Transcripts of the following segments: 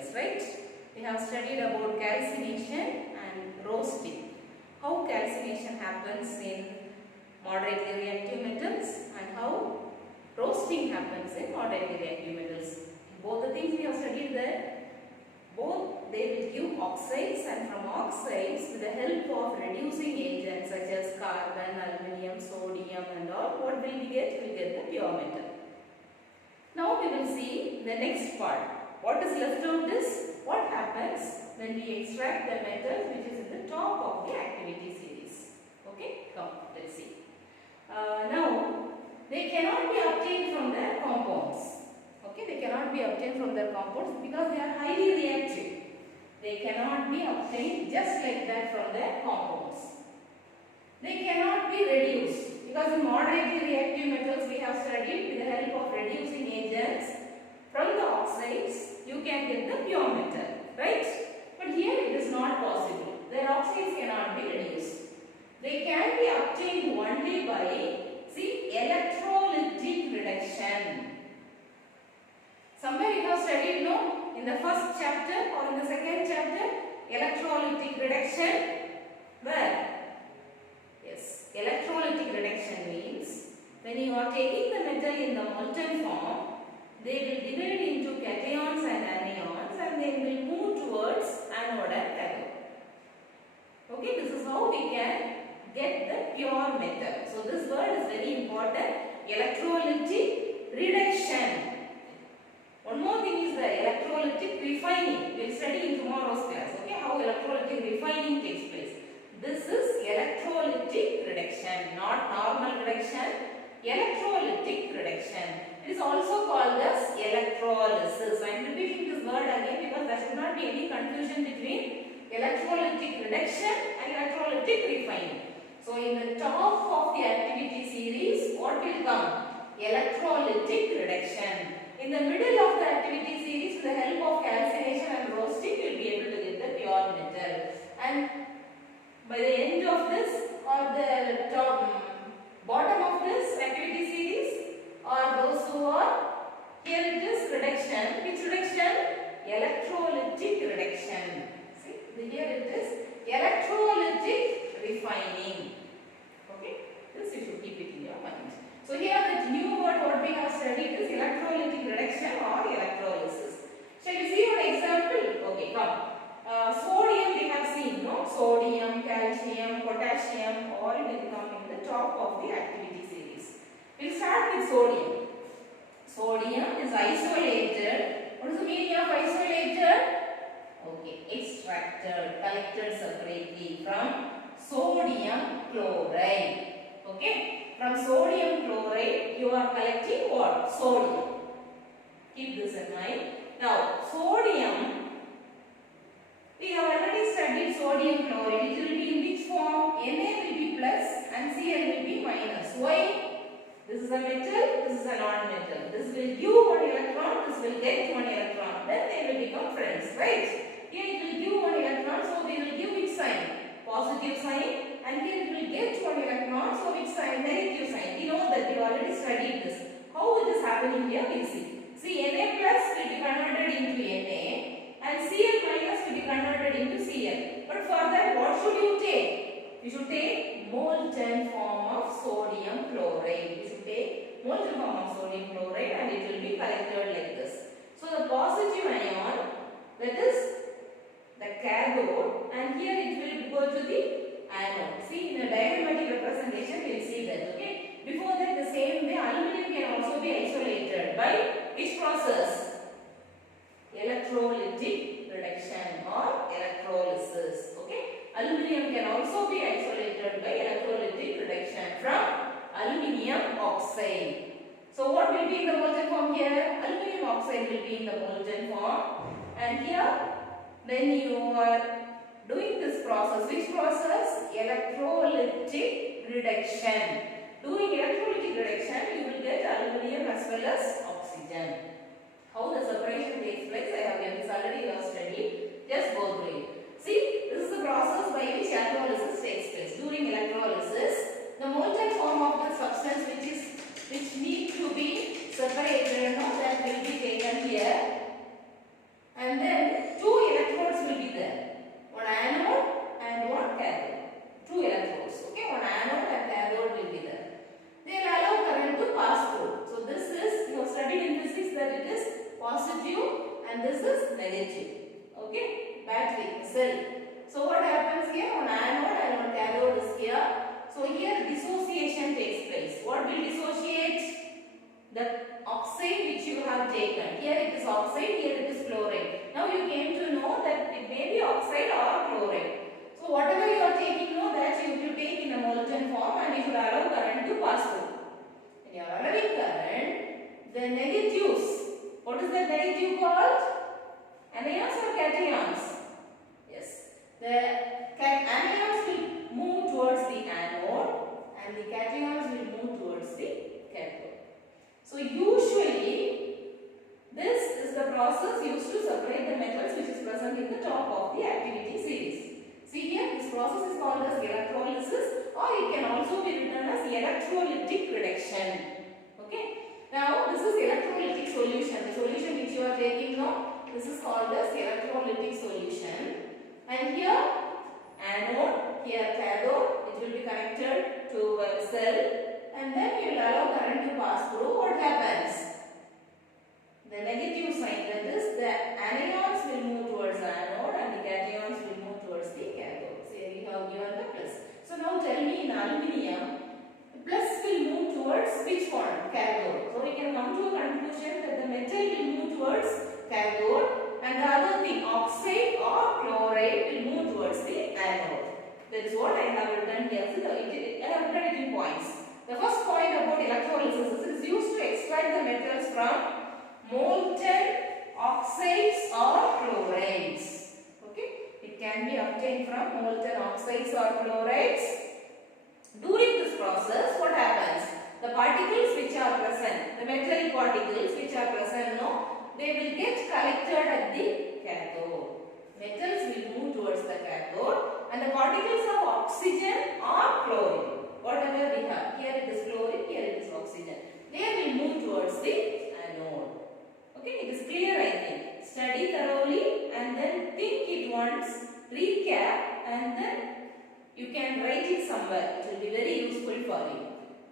metals, right? We have studied about calcination and roasting. How calcination happens in moderately reactive metals and how roasting happens in moderately reactive metals. Both the things we have studied that both they will give oxides, and from oxides with the help of reducing agents such as carbon, aluminium, sodium and all, what will we get? We will get the pure metal. Now we will see the next part. What is left of this? What happens when we extract the metal which is in the top of the activity series? Okay, come, let's see. Now, they cannot be obtained from their compounds. Okay, they cannot be obtained from their compounds because they are highly reactive. They cannot be obtained just like that from their compounds. They cannot be reduced because in moderately reactive metals we have studied with the help of reducing agents from the oxides you can get the pure metal, right? But here it is not possible. Their oxides cannot be reduced. They can be obtained only by, see, electrolytic reduction. Somewhere you have studied, no? In the first chapter or in the second chapter, electrolytic reduction. Where? Yes, electrolytic reduction means when you are taking the metal in the molten form, they will divide into cations and anions and they will move towards anode and cathode. Okay, this is how we can get the pure metal. So this word is very important. Electrolytic reduction. One more thing is the electrolytic refining. We will study in tomorrow's class. Okay, how electrolytic refining takes place. This is electrolytic reduction, not normal reduction. Electrolytic reduction. It is also called as electrolysis. I am repeating this word again because there should not be any confusion between electrolytic reduction and electrolytic refining. So in the top of the activity series, what will come? Electrolytic reduction. In the middle of the activity series, with the help of calcination and roasting, you will be able to get the pure metal. And by the end of this or the bottom of this activity series are those who are, here it is reduction. Which reduction? Electrolytic reduction. See, here it is electrolytic refining. Okay, this you should keep it in your mind. So here the new word what we have studied is electrolytic reduction or electrolysis. Shall we see one example? Okay, come. Sodium we have seen, no? Sodium, calcium, potassium all will come in the top of the activity series. We will start with sodium. Sodium is isolated. What is the meaning of isolated? Okay, extracted, collected separately from sodium chloride. Okay, from sodium chloride you are collecting what? Sodium. Keep this in mind. Now, sodium, we have already studied sodium chloride. It will be in which form? Na will be plus and Cl will be minus. Why? This is a metal, this is a non-metal. This will give one electron, this will get one electron. Then they will become friends, right? Here it will give one electron, so they will give which sign? Positive sign. And here it will get one electron, so which sign? Negative sign. You know that you already studied this. How it is happening here, we see. See, Na plus will be converted into Na and Cl minus will be converted into Cl. But for that, what should you take? You should take molten form of sodium chloride. You should take molten form of sodium chloride and it will be collected like this. So the positive ion, that is the cathode, and here it will go to the anode. See, in a diagrammatic representation we will see that. Okay. Before that, the same way aluminum can also be isolated by which process? Electrolytic reduction or electrolysis. Okay. Aluminium can also be isolated by electrolytic reduction from aluminium oxide. So what will be in the molten form here? Aluminium oxide will be in the molten form. And here, when you are doing this process, which process? Electrolytic reduction. Doing electrolytic reduction, you will get aluminium as well as oxygen. How the separation takes place, I have given this already, you have studied. Just go through it. See, this is the process by which electrolysis takes place. During electrolysis, the molten form of the substance which need to be separated, that will be taken here. And then cell. So what happens here? One anode and one cathode is here. So here dissociation takes place. What will dissociate? The oxide which you have taken. Here it is oxide, here it is chloride. Now you came to know that it may be oxide or chloride. So whatever you are taking, know that you will take in a molten form and you should allow current to pass through. When you are allowing current, the negatives, what is the negative called? Anions or cations? Yes. The anions will move towards the anode and the cations will move towards the cathode. So usually this is the process used to separate the metals which is present in the top of the activity series. See here, this process is called as electrolysis, or it can also be written as electrolytic reduction. Okay. Now this is electrolytic solution. The solution which you are taking now, this is called as electrolytic solution. And here anode, here cathode, it will be connected to a cell. And then you will allow current to pass through. What happens? The negative sign, that is, the anions will move towards the anode and the cations will move towards the cathode. So here we have given the plus. So now tell me, in aluminium, the plus will move towards which one? Cathode. So we can come to a conclusion that the metal will move towards cathode and the other thing, oxide or chloride, will move towards the anode. That is what I have written here. So I have written it in points. The first point about electrolysis is used to extract the metals from molten oxides or chlorides. Okay, it can be obtained from molten oxides or chlorides. During this process, what happens? The particles which are present, the metal particles which are present, they will get collected at the cathode. Metals will move towards the cathode and the particles of oxygen or chlorine, whatever we have, here it is chlorine, here it is oxygen, they will move towards the anode. Okay, it is clear, I think. Study thoroughly and then think it once, recap, and then you can write it somewhere. It will be very useful for you.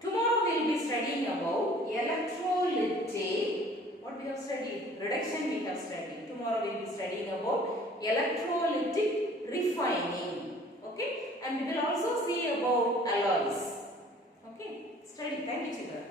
Tomorrow we will be studying about electrolytic. What we have studied? Reduction we have studied. Tomorrow we will be studying about electrolytic refining. Okay, and we will also see about alloys. Okay, study. Thank you, children.